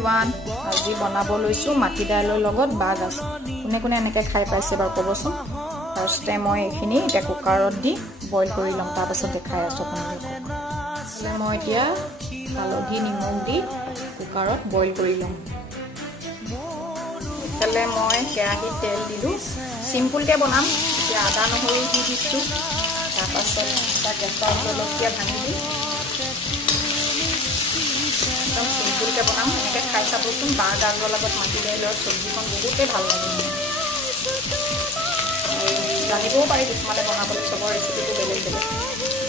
everyone আজি বনাব লৈছো মাটি দাইলৰ লগত বাঁহগাজ কোনে কোনে এনেকৈ খাই পাইছে বাৰু ক'বচোন ফাৰ্ষ্টে মই এইখিনি এটা কুকাৰত দি বইল কৰি লম তাৰ পাছত দেখাই আছো আপোনালোকক মই এতিয়া হালধি নিমখ দি কুকাৰত বইল কৰি লম ইফালে মই কেৰাহীত তেল দিলোঁ চিম্পুলকৈ বনাম এতিয়া আদা নহৰু দি দিছোঁ তাৰ পাছত এটা কেঁচা জলকীয়া ভাঙি দি একদম চিম্পুলকৈ বনাম এনেকৈ খাই চাবচোন বাঁহগাজৰ লগত মাটি দাইলৰ চব্জিখন বহুতেই ভাল লাগে জানিবও পাৰি কিছুমানে বনাবলৈ চবৰ ৰেচিপিটো বেলেগ বেলেগ